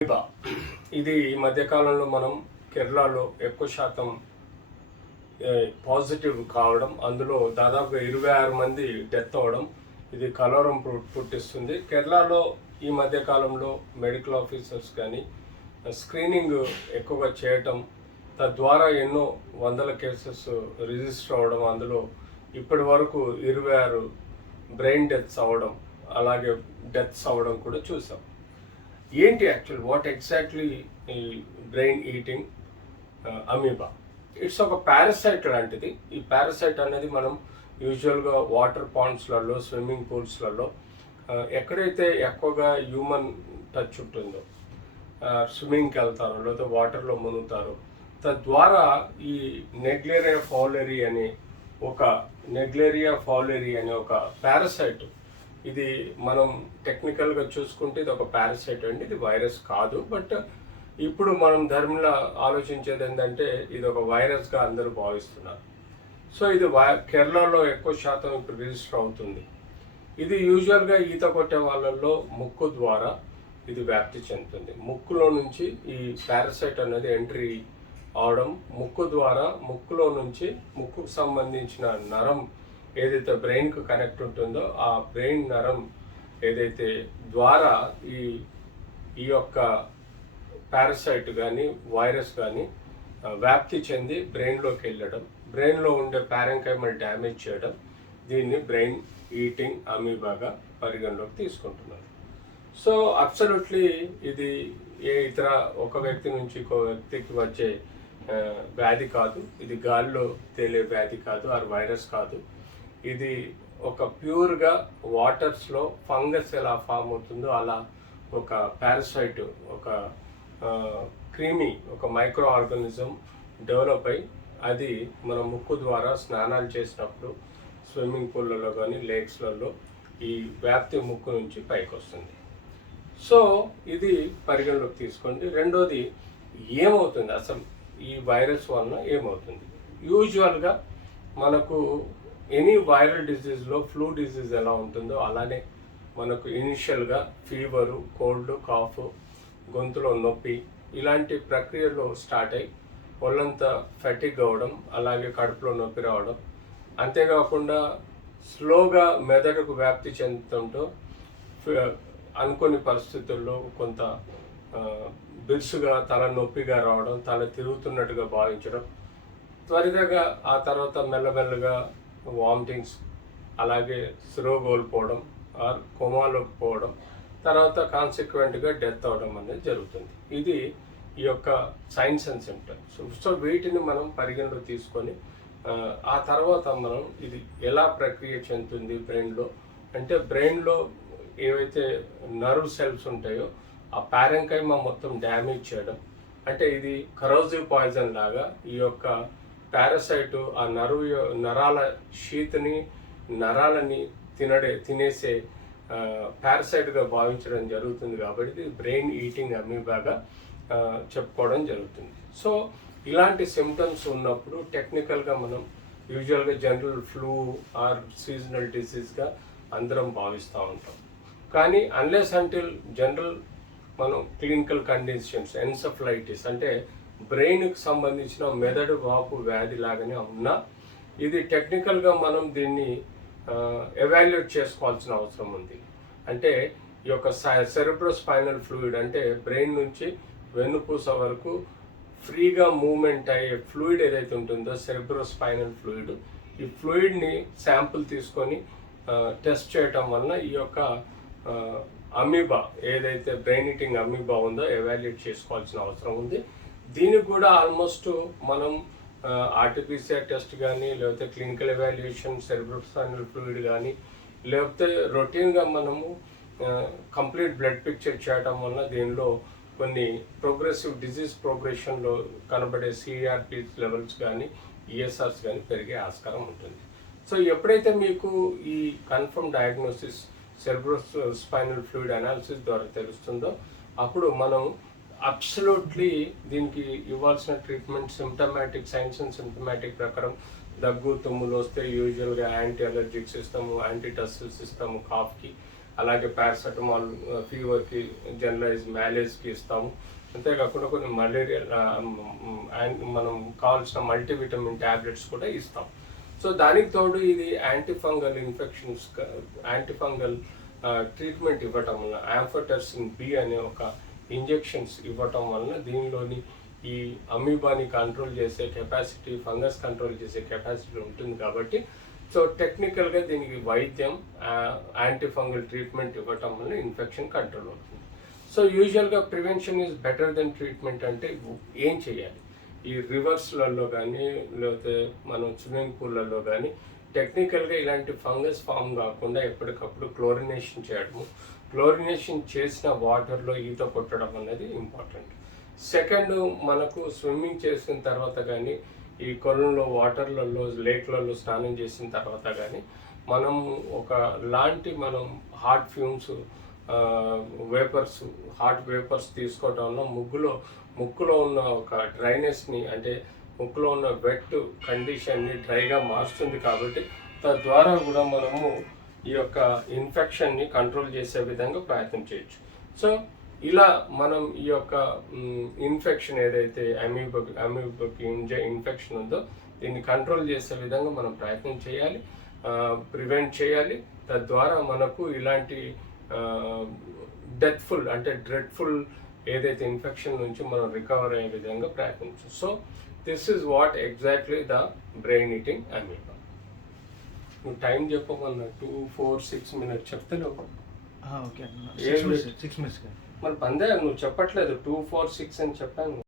Amoeba ఇది ఈ మధ్యకాలంలో మనం కేరళలో ఎక్కువ శాతం పాజిటివ్ కావడం, అందులో దాదాపు 26 మంది డెత్ అవ్వడం, ఇది కలవరం పుట్టిస్తుంది. కేరళలో ఈ మధ్యకాలంలో మెడికల్ ఆఫీసర్స్ కానీ స్క్రీనింగ్ ఎక్కువగా చేయటం, తద్వారా ఎన్నో వందల కేసెస్ రిజిస్టర్ అవ్వడం, అందులో ఇప్పటి వరకు 26 బ్రెయిన్ డెత్స్ అవ్వడం, అలాగే డెత్స్ అవ్వడం కూడా చూసాం. ఏంటి యాక్చువల్ వాట్ ఎగ్జాక్ట్లీ ఈ బ్రెయిన్ ఈటింగ్ అమీబా? ఇట్స్ ఒక పారాసైట్ లాంటిది. ఈ పారాసైట్ అనేది మనం యూజువల్గా వాటర్ పాండ్స్లలో, స్విమ్మింగ్ పూల్స్లలో ఎక్కడైతే ఎక్కువగా హ్యూమన్ టచ్ ఉంటుందో, స్విమ్మింగ్కి వెళ్తారో లేదా వాటర్లో మునుగుతారో, తద్వారా ఈ నెగ్లేరియా ఫౌలేరీ అనే ఒక పారాసైట్, ఇది మనం టెక్నికల్గా చూసుకుంటే ఇది ఒక పారాసైట్ అండి, ఇది వైరస్ కాదు. బట్ ఇప్పుడు మనం ధర్మంలో ఆలోచించేది ఏంటంటే ఇది ఒక వైరస్గా అందరూ భావిస్తున్నారు. సో ఇది కేరళలో ఎక్కువ శాతం ఇప్పుడు రిజిస్టర్ అవుతుంది. ఇది యూజువల్గా ఈత కొట్టే వాళ్ళల్లో ముక్కు ద్వారా ఇది వ్యాప్తి చెందుతుంది. ముక్కులో నుంచి ఈ పారాసైట్ అనేది ఎంట్రీ అవడం, ముక్కు ద్వారా ముక్కులో నుంచి ముక్కుకు సంబంధించిన నరం ఏదైతే బ్రెయిన్కు కనెక్ట్ ఉంటుందో ఆ బ్రెయిన్ నరం ఏదైతే ద్వారా ఈ యొక్క పారాసైట్ కానీ వైరస్ కానీ వ్యాప్తి చెంది బ్రెయిన్లోకి వెళ్ళడం, బ్రెయిన్లో ఉండే పారెంకైమల్ డ్యామేజ్ చేయడం, దీన్ని బ్రెయిన్ ఈటింగ్ అమీబాగా పరిగణలోకి తీసుకుంటున్నారు. సో అబ్సల్యూట్లీ ఇది ఏ ఇతర ఒక వ్యక్తి నుంచి ఇంకో వ్యక్తికి వచ్చే వ్యాధి కాదు, ఇది గాలిలో తేలే వ్యాధి కాదు, ఆ వైరస్ కాదు. ఇది ఒక ప్యూర్గా వాటర్స్లో ఫంగస్ ఎలా ఫామ్ అవుతుందో అలా ఒక పారాసైట్, ఒక క్రీమీ, ఒక మైక్రో ఆర్గానిజం డెవలప్ అయ్యి అది మన ముక్కు ద్వారా స్నానాలు చేసినప్పుడు స్విమ్మింగ్ పూల్లలో కానీ లేక్స్లలో ఈ వ్యాప్తి ముక్కు నుంచి పైకి వస్తుంది. సో ఇది పరిగణలోకి తీసుకోండి. రెండోది, ఏమవుతుంది అసలు ఈ వైరస్ వలన ఏమవుతుంది? యూజువల్గా మనకు ఎనీ వైరల్ డిసీజ్లో ఫ్లూ డిసీజ్ ఎలా ఉంటుందో అలానే మనకు ఇనిషియల్గా ఫీవరు, కోల్డ్, కాఫ్, గొంతులో నొప్పి ఇలాంటి ప్రక్రియలో స్టార్ట్ అయ్యి ఒళ్ళంతా ఫెటిగ్ అవ్వడం, అలాగే కడుపులో నొప్పి రావడం, అంతేకాకుండా స్లోగా మెదడుకు వ్యాప్తి చెందుతుంటూ అనుకోని పరిస్థితుల్లో కొంత బిర్సుగా తల నొప్పిగా రావడం, తల తిరుగుతున్నట్టుగా భావించడం, త్వరితగా ఆ తర్వాత మెల్లమెల్లగా వామిటింగ్స్, అలాగే స్లో కోల్పోవడం ఆర్ కోమాలోకి పోవడం, తర్వాత కాన్సిక్వెంట్గా డెత్ అవ్వడం అనేది జరుగుతుంది. ఇది ఈ యొక్క సైన్స్ అండ్ సిమ్టమ్స్. సో వీటిని మనం పరిగణలో తీసుకొని ఆ తర్వాత మనం ఇది ఎలా ప్రక్రియ చెందుతుంది బ్రెయిన్లో అంటే, బ్రెయిన్లో ఏవైతే నర్వ్ సెల్స్ ఉంటాయో ఆ పారెంకైమా మొత్తం డ్యామేజ్ చేయడం, అంటే ఇది కరోజివ్ పాయిజన్ లాగా ఈ యొక్క పారాసైటు ఆ నరాల షీత్ని, నరాలని తినేసే పారాసైట్గా భావించడం జరుగుతుంది. కాబట్టి ఇది బ్రెయిన్ ఈటింగ్ అమీబాగా చెప్పుకోవడం జరుగుతుంది. సో ఇలాంటి సిమ్టమ్స్ ఉన్నప్పుడు టెక్నికల్గా మనం యూజువల్గా జనరల్ ఫ్లూ ఆర్ సీజనల్ డిసీజ్గా అందరం భావిస్తూ ఉంటాం. కానీ అన్లెస్ అంటిల్ జనరల్ మనం క్లినికల్ కండిషన్స్, ఎన్సెఫలైటిస్ అంటే బ్రెయిన్కి సంబంధించిన మెదడు వాపు వ్యాధి లాగానే ఉన్నా ఇది టెక్నికల్గా మనం దీన్ని ఎవాల్యుయేట్ చేసుకోవాల్సిన అవసరం ఉంది. అంటే ఈ యొక్క సెరెబ్రోస్పైనల్ ఫ్లూయిడ్ అంటే బ్రెయిన్ నుంచి వెన్నుపూస వరకు ఫ్రీగా మూమెంట్ అయ్యే ఫ్లూయిడ్ ఏదైతే ఉంటుందో సెరెబ్రోస్పైనల్ ఫ్లూయిడ్, ఈ ఫ్లూయిడ్ని శాంపుల్ తీసుకొని టెస్ట్ చేయటం వలన ఈ యొక్క అమీబా ఏదైతే బ్రెయిన్ ఈటింగ్ అమీబా ఉందో ఎవాల్యుయేట్ చేసుకోవాల్సిన అవసరం ఉంది. దీనికి కూడా ఆల్మోస్ట్ మనం ఆర్టిఫిషియల్ టెస్ట్ కానీ, లేకపోతే క్లినికల్ ఎవాల్యుయేషన్ సెరెబ్రోస్పైనల్ ఫ్లూయిడ్ కానీ, లేకపోతే రొటీన్గా మనము కంప్లీట్ బ్లడ్ పిక్చర్ చేయడం వల్ల దీనిలో కొన్ని ప్రోగ్రెసివ్ డిజీజ్ ప్రోగ్రెషన్లో కనబడే సిఆర్పి లెవెల్స్ కానీ, ఈఎస్ఆర్స్ కానీ పెరిగే ఆస్కారం ఉంటుంది. సో ఎప్పుడైతే మీకు ఈ confirm diagnosis cerebrospinal fluid analysis ద్వారా తెలుస్తుందో అప్పుడు మనం అబ్సల్యూట్లీ దీనికి ఇవ్వాల్సిన treatment symptomatic, science and symptomatic ప్రకారం దగ్గు, తుమ్ములు వస్తే యూజువల్గా యాంటీ అలర్జిక్స్ ఇస్తాము, యాంటీ టస్సిల్స్ ఇస్తాము కాఫ్కి, అలాగే పారాసెటమాల్ ఫీవర్కి, జనరలైజ్ మ్యాలేజ్కి ఇస్తాము. అంతేకాకుండా కొన్ని మలేరియా మనం కావాల్సిన మల్టీవిటమిన్ ట్యాబ్లెట్స్ కూడా ఇస్తాం. సో దానికి తోడు ఇది యాంటీఫంగల్ ఇన్ఫెక్షన్స్, యాంటీఫంగల్ ట్రీట్మెంట్ ఇవ్వటం వలన, యాంఫోటెర్సిన్ బి అనే ఒక ఇంజెక్షన్స్ ఇవ్వటం వలన దీనిలోని ఈ అమీబాని కంట్రోల్ చేసే కెపాసిటీ, ఫంగస్ కంట్రోల్ చేసే కెపాసిటీ ఉంటుంది కాబట్టి సో టెక్నికల్గా దీనికి వైద్యం, యాంటీఫంగల్ ట్రీట్మెంట్ ఇవ్వటం వల్ల ఇన్ఫెక్షన్ కంట్రోల్ అవుతుంది. సో యూజువల్గా prevention is better than treatment అంటే ఏం చేయాలి? ఈ రివర్స్లలో కానీ లేకపోతే మనం స్విమ్మింగ్ పూల్లలో కానీ టెక్నికల్గా ఇలాంటి ఫంగస్ ఫామ్ కాకుండా ఎప్పటికప్పుడు క్లోరినేషన్ చేయడము, క్లోరినేషన్ చేసిన వాటర్లో ఈత కొట్టడం అనేది ఇంపార్టెంట్. సెకండ్, మనకు స్విమ్మింగ్ చేసిన తర్వాత కానీ ఈ కొలంలో, వాటర్లలో, లేక్లలో స్నానం చేసిన తర్వాత కానీ మనం మనం hot fumes, vapours, hot vapours తీసుకోవటం వల్ల ముక్కులో ఉన్న ఒక డ్రైనెస్ని, అంటే ముక్కులో ఉన్న వెట్ కండిషన్ని డ్రైగా మారుస్తుంది కాబట్టి తద్వారా కూడా మనము ఈ యొక్క ఇన్ఫెక్షన్ని కంట్రోల్ చేసే విధంగా ప్రయత్నం చేయొచ్చు. సో ఇలా మనం ఈ యొక్క ఇన్ఫెక్షన్ ఏదైతే అమీబాకి ఇన్ఫెక్షన్ ఉందో దీన్ని కంట్రోల్ చేసే విధంగా మనం ప్రయత్నం చేయాలి, ప్రివెంట్ చేయాలి. తద్వారా మనకు ఇలాంటి డెత్ఫుల్ అంటే డ్రెడ్ఫుల్ ఏదైతే ఇన్ఫెక్షన్ నుంచి మనం రికవర్ అయ్యే విధంగా ప్రయత్నించు. So this is what exactly the brain eating amoeba. నువ్వు టైం చెప్పమన్నా 2, 4, 6 minutes చెప్తలేవు. ఓకే, 6 minutes మరి పందే నువ్వు చెప్పట్లేదు, 2, 4, 6 అని చెప్పాను.